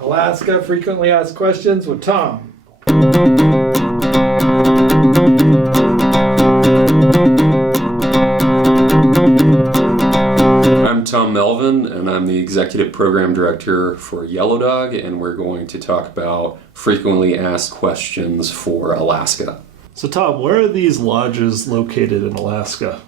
Alaska Frequently Asked Questions with Tom. I'm Tom Melvin, and I'm the Executive Program Director for Yellow Dog, and we're going to talk about frequently asked questions for Alaska. So Tom, where are these lodges located in Alaska?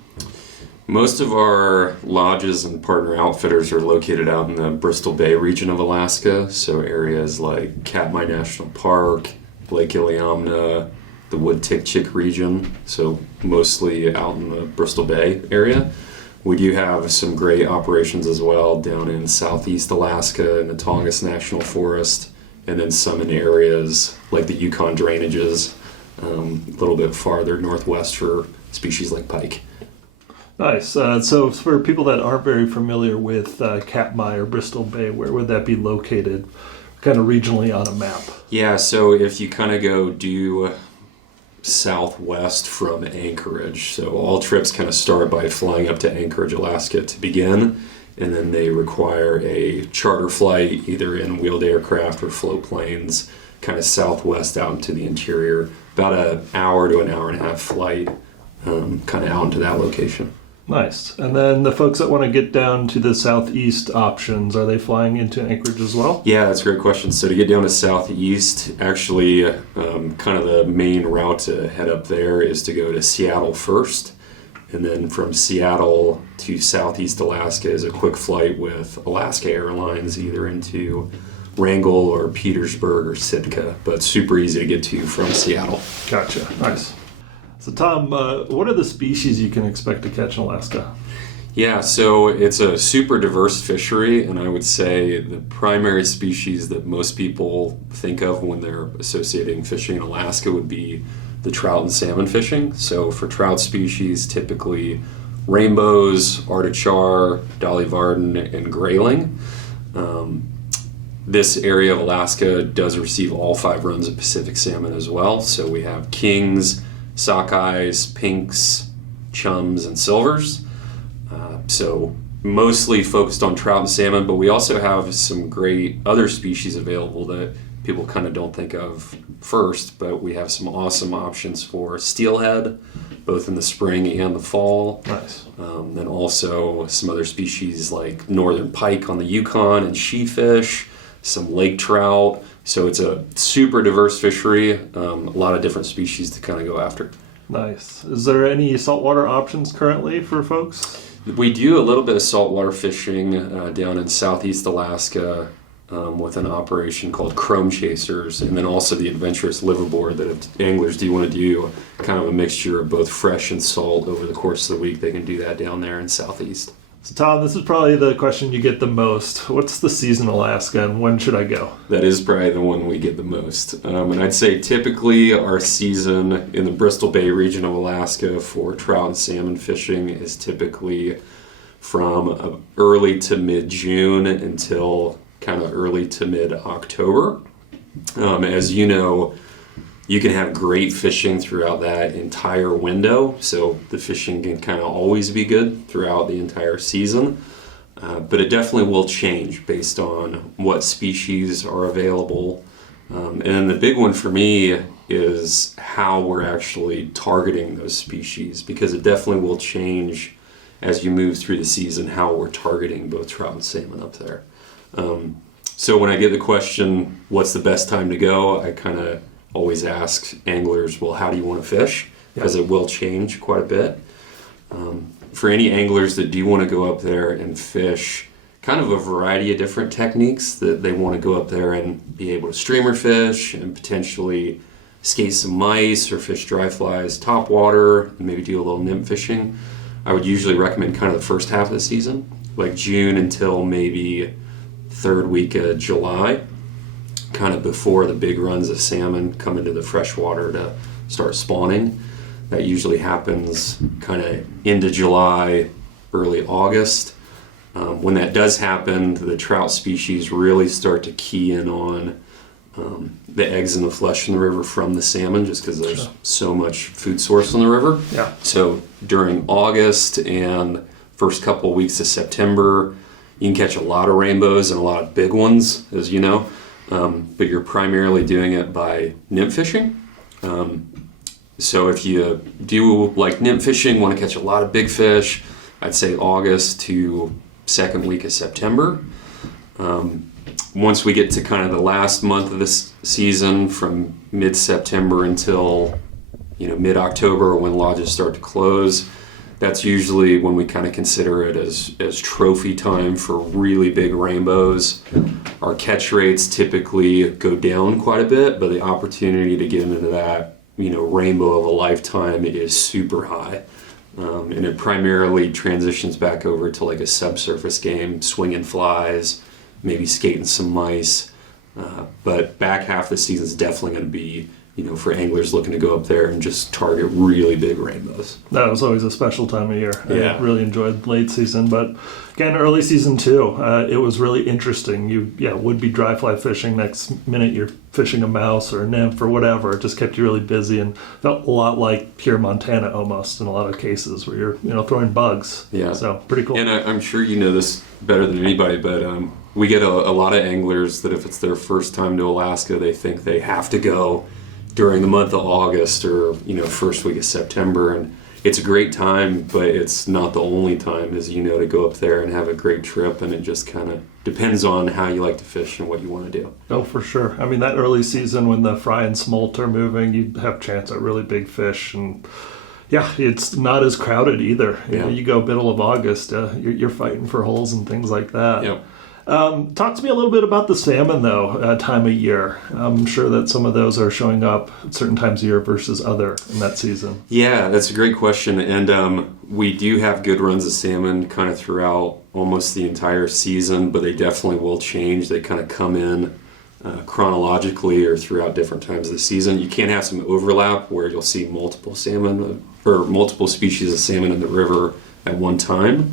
Most of our lodges and partner outfitters are located out in the Bristol Bay region of Alaska, so areas like Katmai National Park, Lake Iliamna, the Wood-Tikchik region, so mostly out in the Bristol Bay area. We do have some great operations as well down in southeast Alaska in the Tongass National Forest, and then some in areas like the Yukon drainages, a little bit farther northwest for species like pike. Nice. So for people that aren't very familiar with Katmai or Bristol Bay, where would that be located kind of regionally on a map? Yeah, so if you kind of go due southwest from Anchorage, so all trips kind of start by flying up to Anchorage, Alaska to begin, and then they require a charter flight either in wheeled aircraft or float planes kind of southwest out into the interior, about an hour to an hour and a half flight kind of out into that location. Nice. And then the folks that want to get down to the southeast options, are they flying into Anchorage as well? Yeah, that's a great question. So to get down to southeast, actually kind of the main route to head up there is to go to Seattle first. And then from Seattle to southeast Alaska is a quick flight with Alaska Airlines, either into Wrangell or Petersburg or Sitka, but super easy to get to from Seattle. Gotcha. Nice. So Tom, what are the species you can expect to catch in Alaska? Yeah, so it's a super diverse fishery, and I would say the primary species that most people think of when they're associating fishing in Alaska would be the trout and salmon fishing. So for trout species, typically rainbows, artichar, dolly varden, and grayling. This area of Alaska does receive all 5 runs of Pacific salmon as well. So we have kings, sockeyes, pinks, chums, and silvers. So mostly focused on trout and salmon, but we also have some great other species available that people kind of don't think of first, but we have some awesome options for steelhead, both in the spring and the fall. Nice. Then also some other species like northern pike on the Yukon and sheefish, some lake trout. So it's a super diverse fishery, a lot of different species to kind of go after. Nice. Is there any saltwater options currently for folks? We do a little bit of saltwater fishing down in southeast Alaska with an operation called Chrome Chasers, and then also the Adventurous Liveaboard that if anglers do want to do kind of a mixture of both fresh and salt over the course of the week, they can do that down there in southeast. So Tom, this is probably the question you get the most. What's the season in Alaska and when should I go? That is probably the one we get the most. And I'd say typically our season in the Bristol Bay region of Alaska for trout and salmon fishing is typically from early to mid-June until kind of early to mid-October. As you know, you can have great fishing throughout that entire window, so the fishing can kind of always be good throughout the entire season, but it definitely will change based on what species are available. And then the big one for me is how we're actually targeting those species, because it definitely will change as you move through the season how we're targeting both trout and salmon up there. So when I get the question, what's the best time to go, I kind of always ask anglers, well, how do you want to fish? Because it will change quite a bit. For any anglers that do want to go up there and fish kind of a variety of different techniques, that they want to go up there and be able to streamer fish and potentially skate some mice or fish dry flies top water and maybe do a little nymph fishing, I would usually recommend kind of the first half of the season, like June until maybe third week of July, kind of before the big runs of salmon come into the freshwater to start spawning. That usually happens kind of into July, early August. When that does happen, the trout species really start to key in on the eggs and the flesh in the river from the salmon, just because there's so much food source in the river. Yeah. So during August and first couple of weeks of September, you can catch a lot of rainbows and a lot of big ones, as you know. but you're primarily doing it by nymph fishing. So if you do like nymph fishing, want to catch a lot of big fish, I'd say August to second week of September. Once we get to kind of the last month of this season, from mid-September until mid-October, when lodges start to close, that's usually when we kind of consider it as trophy time for really big rainbows. Our catch rates typically go down quite a bit, but the opportunity to get into that rainbow of a lifetime is super high. And it primarily transitions back over to like a subsurface game, swinging flies, maybe skating some mice. But back half of the season is definitely going to be, for anglers looking to go up there and just target really big rainbows. That was always a special time of year. Yeah. I really enjoyed late season, but again, early season too. It was really interesting. You would be dry fly fishing. Next minute you're fishing a mouse or a nymph or whatever. It just kept you really busy and felt a lot like pure Montana almost in a lot of cases where you're throwing bugs. Yeah. So pretty cool. And I'm sure you know this better than anybody, but we get a lot of anglers that if it's their first time to Alaska, they think they have to go during the month of August or first week of September, and it's a great time, but it's not the only time, as to go up there and have a great trip, and it just kind of depends on how you like to fish and what you want to do. Oh, for sure. I mean, that early season when the fry and smolt are moving, you have a chance at really big fish, and it's not as crowded either. You go middle of August, you're fighting for holes and things like that. Yep. Talk to me a little bit about the salmon, though, time of year. I'm sure that some of those are showing up at certain times of year versus other in that season. Yeah, that's a great question. And we do have good runs of salmon kind of throughout almost the entire season, but they definitely will change. They kind of come in chronologically or throughout different times of the season. You can have some overlap where you'll see multiple salmon or multiple species of salmon in the river at one time.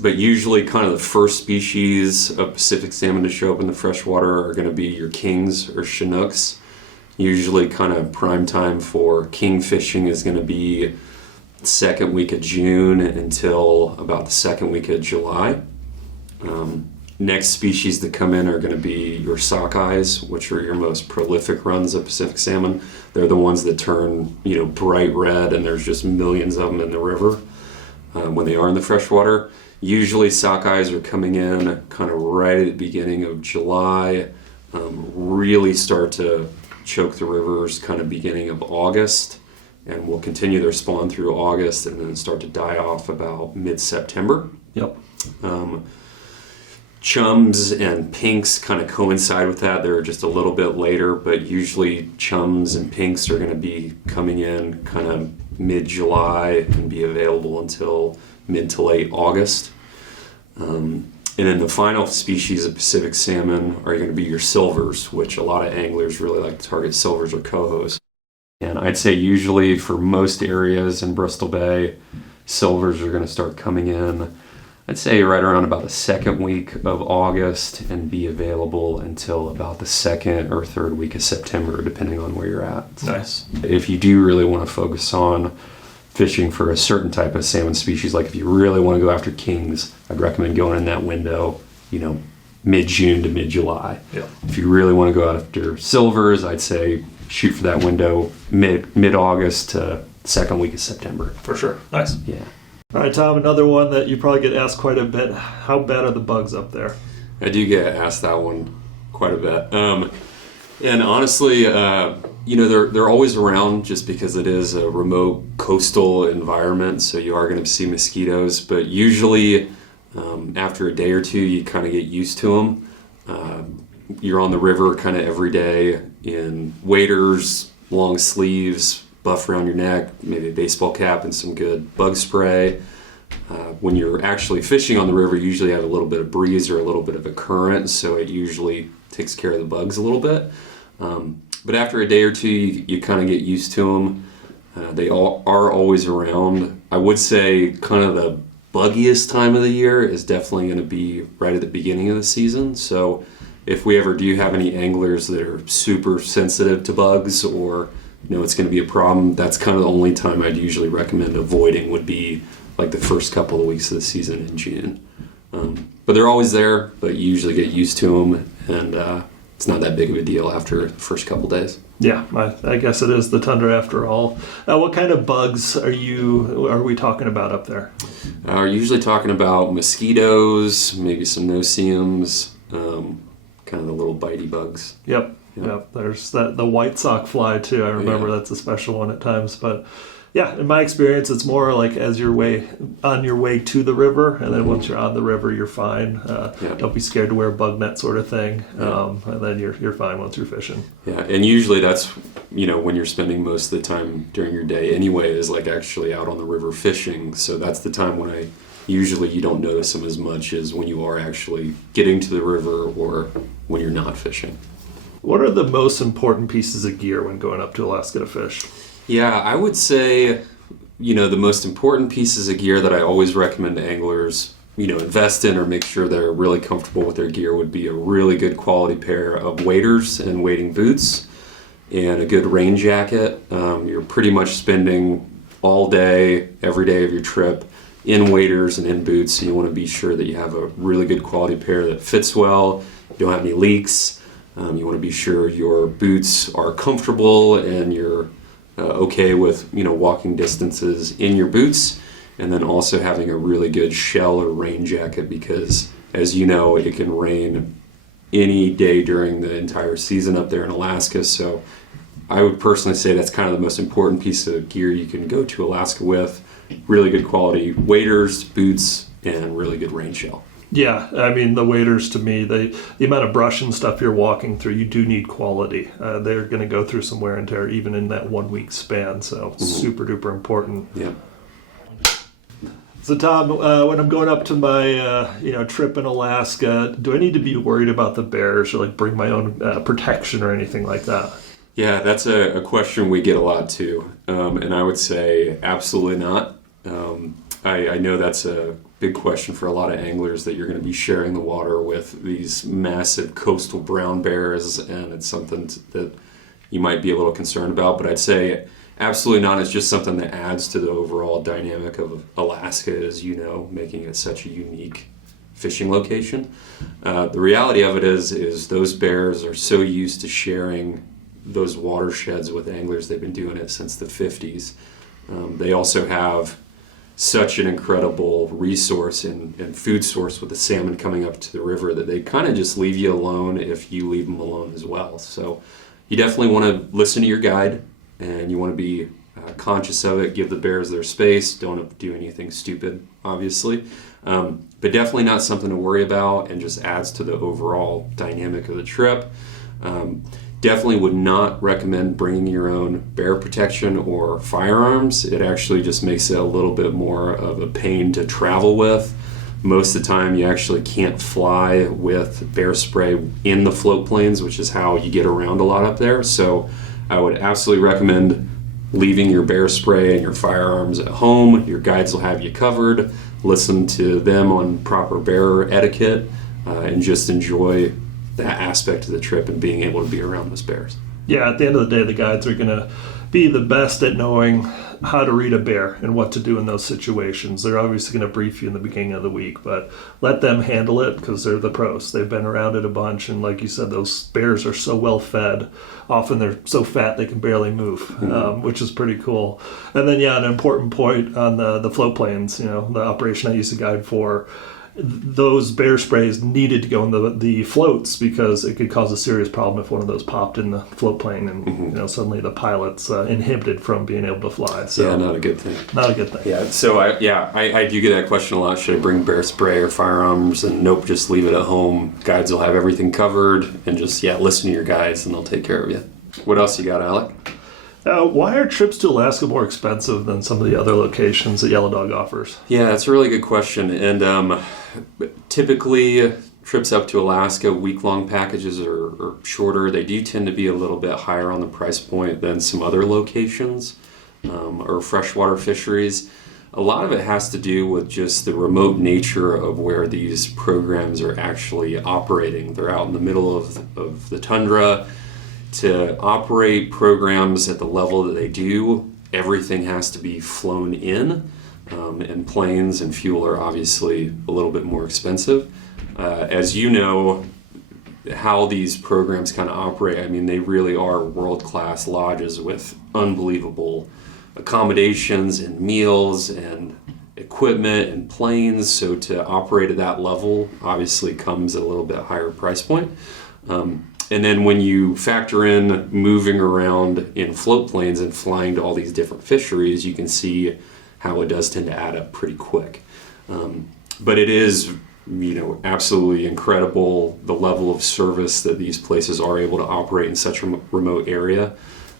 But usually kind of the first species of Pacific salmon to show up in the freshwater are going to be your kings or chinooks. Usually kind of prime time for king fishing is going to be the second week of June until about the second week of July. Next species to come in are going to be your sockeyes, which are your most prolific runs of Pacific salmon. They're the ones that turn bright red, and there's just millions of them in the river when they are in the freshwater. Usually sockeyes are coming in kind of right at the beginning of July, really start to choke the rivers kind of beginning of August, and will continue their spawn through August and then start to die off about mid-September. Yep. Chums and pinks kind of coincide with that. They're just a little bit later, but usually chums and pinks are going to be coming in kind of mid-July and be available until mid to late August. And then the final species of Pacific salmon are going to be your silvers, which a lot of anglers really like to target, silvers or cohos. And I'd say usually for most areas in Bristol Bay, silvers are going to start coming in, I'd say right around about the second week of August and be available until about the second or third week of September, depending on where you're at. Nice. If you do really want to focus on fishing for a certain type of salmon species, like if you really want to go after kings, I'd recommend going in that window, mid-June to mid-July. Yeah. If you really want to go after silvers, I'd say shoot for that window mid-August to second week of September. For sure. Nice. Yeah. All right, Tom, another one that you probably get asked quite a bit. How bad are the bugs up there? I do get asked that one quite a bit. And honestly, they're always around just because it is a remote coastal environment, so you are going to see mosquitoes. But usually, after a day or two, you kind of get used to them. You're on the river kind of every day in waders, long sleeves, buff around your neck, maybe a baseball cap and some good bug spray. When you're actually fishing on the river, you usually have a little bit of breeze or a little bit of a current, so it usually takes care of the bugs a little bit. But after a day or two, you kind of get used to them. They are always around. I would say kind of the buggiest time of the year is definitely going to be right at the beginning of the season. So if we ever do have any anglers that are super sensitive to bugs or it's going to be a problem, that's kind of the only time I'd usually recommend avoiding would be like the first couple of weeks of the season in June. But they're always there, but you usually get used to them, and it's not that big of a deal after the first couple days. Yeah, I guess it is the tundra after all. What kind of bugs are we talking about up there? We're usually talking about mosquitoes, maybe some no-see-ums, kind of the little bitey bugs. Yep. There's the white sock fly too. I remember that's a special one at times. But yeah, in my experience, it's more like as you're on your way to the river, and then once you're on the river, you're fine. Don't be scared to wear a bug net sort of thing, and then you're fine once you're fishing. Yeah, and usually that's when you're spending most of the time during your day anyway is like actually out on the river fishing. So that's the time when usually you don't notice them as much as when you are actually getting to the river or when you're not fishing. What are the most important pieces of gear when going up to Alaska to fish? Yeah, I would say, the most important pieces of gear that I always recommend to anglers, invest in or make sure they're really comfortable with their gear would be a really good quality pair of waders and wading boots and a good rain jacket. You're pretty much spending all day, every day of your trip in waders and in boots, so you want to be sure that you have a really good quality pair that fits well, you don't have any leaks. You want to be sure your boots are comfortable and you're okay with walking distances in your boots, and then also having a really good shell or rain jacket because, as you know, it can rain any day during the entire season up there in Alaska. So I would personally say that's kind of the most important piece of gear you can go to Alaska with. Really good quality waders, boots, and really good rain shell. Yeah, I mean, the waders, to me, the amount of brush and stuff you're walking through, you do need quality. They're going to go through some wear and tear even in that 1 week span, so super duper important. Yeah. So Tom, when I'm going up to my trip in Alaska, do I need to be worried about the bears or bring my own protection or anything like that? Yeah, that's a question we get a lot too, and I would say absolutely not. I know that's a big question for a lot of anglers, that you're going to be sharing the water with these massive coastal brown bears, and it's something that you might be a little concerned about, but I'd say absolutely not. It's just something that adds to the overall dynamic of Alaska, as you know, making it such a unique fishing location. The reality of it is those bears are so used to sharing those watersheds with anglers. They've been doing it since the 50s. They also have such an incredible resource and food source with the salmon coming up to the river that they kind of just leave you alone if you leave them alone as well. So you definitely want to listen to your guide, and you want to be conscious of it. Give the bears their space. Don't do anything stupid, obviously. But definitely not something to worry about, and just adds to the overall dynamic of the trip. Definitely would not recommend bringing your own bear protection or firearms. It actually just makes it a little bit more of a pain to travel with. Most of the time you actually can't fly with bear spray in the float planes, which is how you get around a lot up there. So I would absolutely recommend leaving your bear spray and your firearms at home. Your guides will have you covered. Listen to them on proper bear etiquette, and just enjoy that aspect of the trip and being able to be around those bears. Yeah, at the end of the day, the guides are going to be the best at knowing how to read a bear and what to do in those situations. They're obviously going to brief you in the beginning of the week, but let them handle it because they're the pros. They've been around it a bunch, and like you said, those bears are so well fed. Often they're so fat they can barely move, which is pretty cool. And then, an important point on the float planes, the operation I used to guide for, those bear sprays needed to go in the floats because it could cause a serious problem if one of those popped in the float plane and suddenly the pilot's inhibited from being able to fly. So not a good thing. Not a good thing. Yeah. So I do get that question a lot. Should I bring bear spray or firearms? And nope, just leave it at home. Guides will have everything covered, and just listen to your guides and they'll take care of you. What else you got, Alec? Why are trips to Alaska more expensive than some of the other locations that Yellow Dog offers? Yeah, that's a really good question. And typically, trips up to Alaska, week-long packages are shorter. They do tend to be a little bit higher on the price point than some other locations or freshwater fisheries. A lot of it has to do with just the remote nature of where these programs are actually operating. They're out in the middle of the tundra. To operate programs at the level that they do, everything has to be flown in. and planes and fuel are obviously a little bit more expensive. As you know, how these programs kind of operate, I mean, they really are world-class lodges with unbelievable accommodations and meals and equipment and planes. So to operate at that level obviously comes at a little bit higher price point. And then when you factor in moving around in float planes and flying to all these different fisheries, you can see how it does tend to add up pretty quick. But it is, absolutely incredible the level of service that these places are able to operate in such a remote area.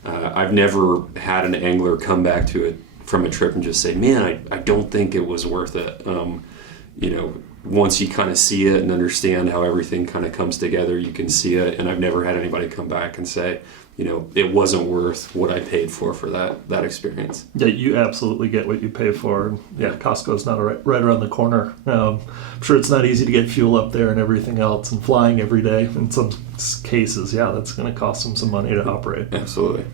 I've never had an angler come back to it from a trip and just say, man, I don't think it was worth it. Once you kind of see it and understand how everything kind of comes together, you can see it. And I've never had anybody come back and say, it wasn't worth what I paid for that experience. Yeah, you absolutely get what you pay for. Yeah, Costco's not right around the corner. I'm sure it's not easy to get fuel up there and everything else, and flying every day. In some cases, yeah, that's going to cost them some money to operate. Absolutely.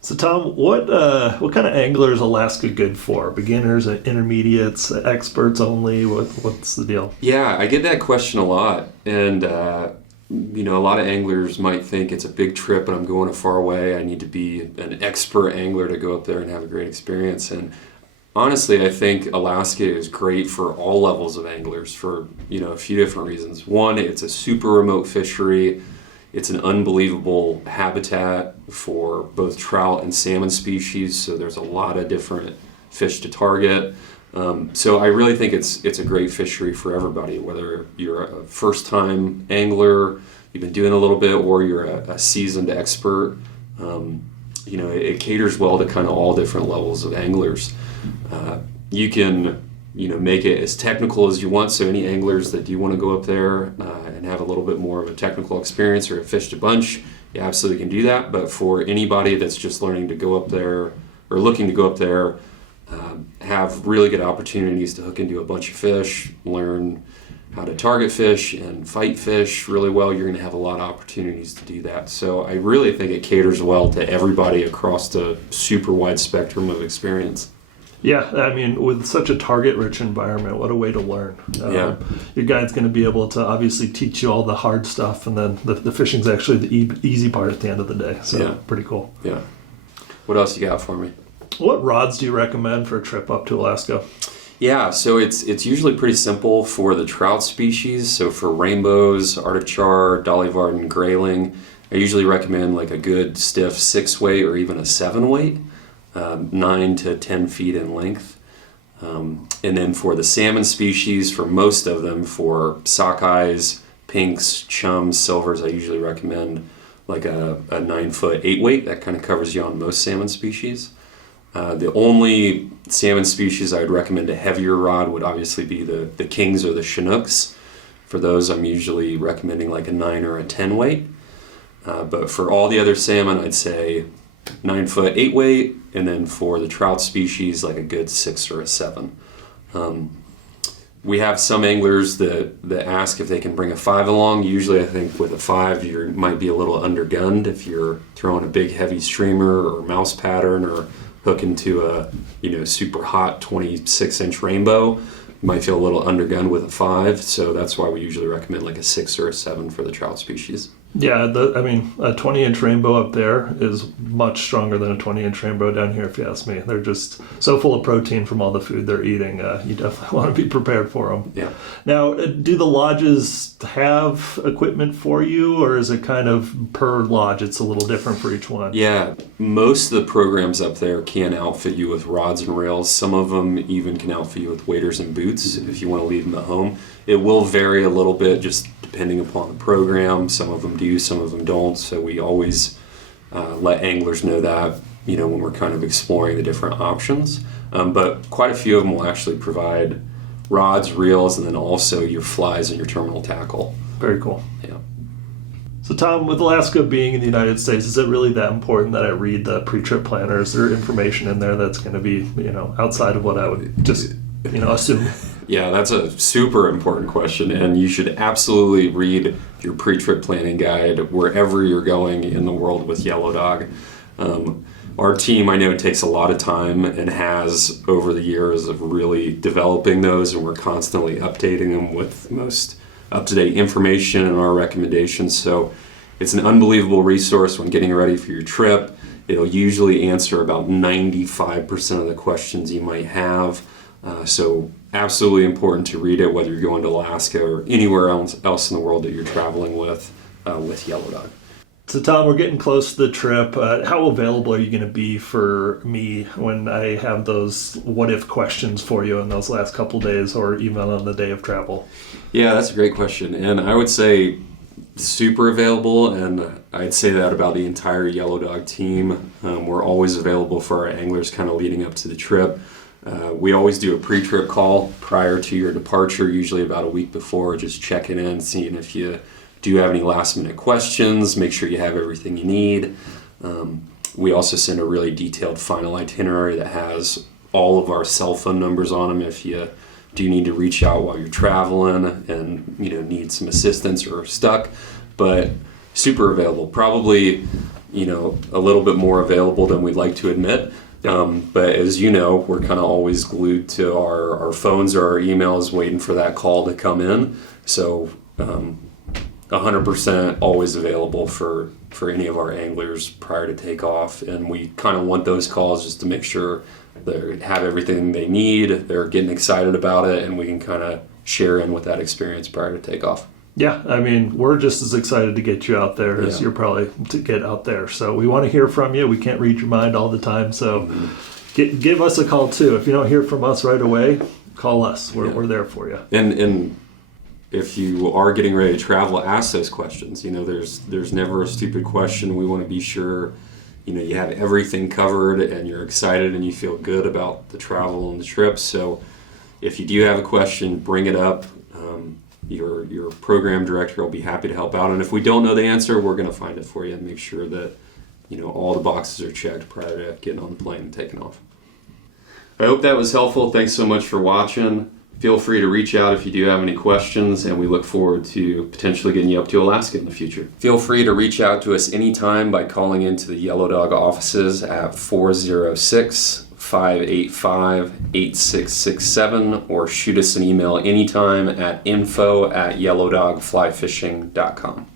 So, Tom, what kind of angler is Alaska good for? Beginners, intermediates, experts only? What's the deal? Yeah, I get that question a lot, and a lot of anglers might think it's a big trip and I'm going far away. I need to be an expert angler to go up there and have a great experience. And honestly, I think Alaska is great for all levels of anglers for a few different reasons. One, it's a super remote fishery. It's an unbelievable habitat for both trout and salmon species, so there's a lot of different fish to target. So I really think it's a great fishery for everybody, whether you're a first-time angler, you've been doing a little bit, or you're a seasoned expert. It caters well to kind of all different levels of anglers. You can make it as technical as you want. So any anglers that do want to go up there and have a little bit more of a technical experience or have fished a bunch, you absolutely can do that. But for anybody that's just learning to go up there or looking to go up there, have really good opportunities to hook into a bunch of fish, learn how to target fish and fight fish really well. You're going to have a lot of opportunities to do that. So I really think it caters well to everybody across the super wide spectrum of experience. Yeah, I mean, with such a target-rich environment, what a way to learn. Your guide's going to be able to obviously teach you all the hard stuff, and then the fishing's actually the easy part at the end of the day. So pretty cool. Yeah. What else you got for me? What rods do you recommend for a trip up to Alaska? Yeah, so it's usually pretty simple for the trout species. So for rainbows, Arctic char, Dolly Varden, grayling, I usually recommend like a good stiff 6-weight or even a 7-weight. 9 to 10 feet in length. And then for the salmon species, for most of them, for sockeyes, pinks, chums, silvers, I usually recommend like a 9-foot 8-weight. That kind of covers you on most salmon species. The only salmon species I would recommend a heavier rod would obviously be the kings or the Chinooks. For those, I'm usually recommending like a 9 or a 10-weight. But for all the other salmon, I'd say 9-foot 8-weight, and then for the trout species, like a good 6 or a 7. We have some anglers that ask if they can bring a 5 along. Usually, I think with a 5, you might be a little undergunned if you're throwing a big heavy streamer or mouse pattern or hooking to a super hot 26-inch rainbow. You might feel a little undergunned with a 5, so that's why we usually recommend like a 6 or a 7 for the trout species. Yeah, a 20-inch rainbow up there is much stronger than a 20-inch rainbow down here, if you ask me. They're just so full of protein from all the food they're eating. You definitely want to be prepared for them. Yeah. Now, do the lodges have equipment for you, or is it kind of per lodge? It's a little different for each one. Yeah, most of the programs up there can outfit you with rods and rails. Some of them even can outfit you with waders and boots if you want to leave them at home. It will vary a little bit just depending upon the program. Some of them do, some of them don't. So we always let anglers know that, when we're kind of exploring the different options. But quite a few of them will actually provide rods, reels, and then also your flies and your terminal tackle. Very cool. Yeah. So, Tom, with Alaska being in the United States, is it really that important that I read the pre-trip planner? Is there information in there that's going to be, outside of what I would just, assume? Yeah, that's a super important question, and you should absolutely read your pre-trip planning guide wherever you're going in the world with Yellow Dog. Our team, I know, it takes a lot of time and has over the years of really developing those, and we're constantly updating them with the most up-to-date information and our recommendations. So it's an unbelievable resource when getting ready for your trip. It'll usually answer about 95% of the questions you might have. So absolutely important to read it, whether you're going to Alaska or anywhere else in the world that you're traveling with Yellow Dog. So Tom, we're getting close to the trip. How available are you going to be for me when I have those what-if questions for you in those last couple days or even on the day of travel? Yeah, that's a great question. And I would say super available, and I'd say that about the entire Yellow Dog team. We're always available for our anglers kind of leading up to the trip. We always do a pre-trip call prior to your departure, usually about a week before, just checking in, seeing if you do have any last-minute questions, make sure you have everything you need. We also send a really detailed final itinerary that has all of our cell phone numbers on them if you do need to reach out while you're traveling and need some assistance or are stuck. But super available, probably a little bit more available than we'd like to admit. But as you know, we're kind of always glued to our phones or our emails waiting for that call to come in. So 100% always available for any of our anglers prior to takeoff. And we kind of want those calls just to make sure they have everything they need, they're getting excited about it, and we can kind of share in with that experience prior to takeoff. Yeah, I mean, we're just as excited to get you out there as you're probably to get out there. So we want to hear from you. We can't read your mind all the time. So give us a call, too. If you don't hear from us right away, call us. We're there for you. And if you are getting ready to travel, ask those questions. There's never a stupid question. We want to be sure you have everything covered and you're excited and you feel good about the travel and the trip. So if you do have a question, bring it up. Your program director will be happy to help out. And if we don't know the answer, we're going to find it for you and make sure that all the boxes are checked prior to getting on the plane and taking off. I hope that was helpful. Thanks so much for watching. Feel free to reach out if you do have any questions, and we look forward to potentially getting you up to Alaska in the future. Feel free to reach out to us anytime by calling into the Yellow Dog offices at 406-585-8667 or shoot us an email anytime at info@yellowdogflyfishing.com.